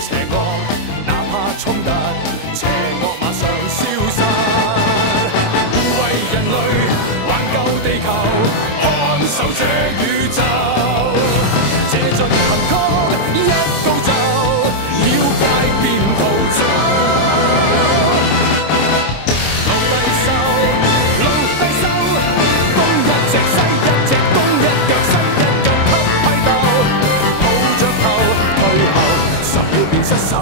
邪惡，哪怕衝突，邪惡馬上消散。為人類挽救地球，看守這宇宙，借盡行曲一高奏，妖怪便逃走。路低收，路低收，東一隻西一隻，東一腳西一腳給批鬥，抱着頭退後，10秒便失手。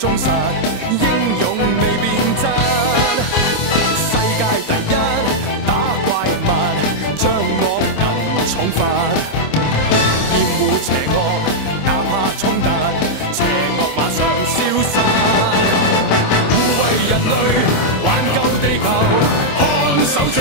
忠實英勇未變質，世界第一打怪物，將惡人重罰，厭惡邪惡，哪怕衝突，邪惡馬上消散。為人類挽救地球，看守這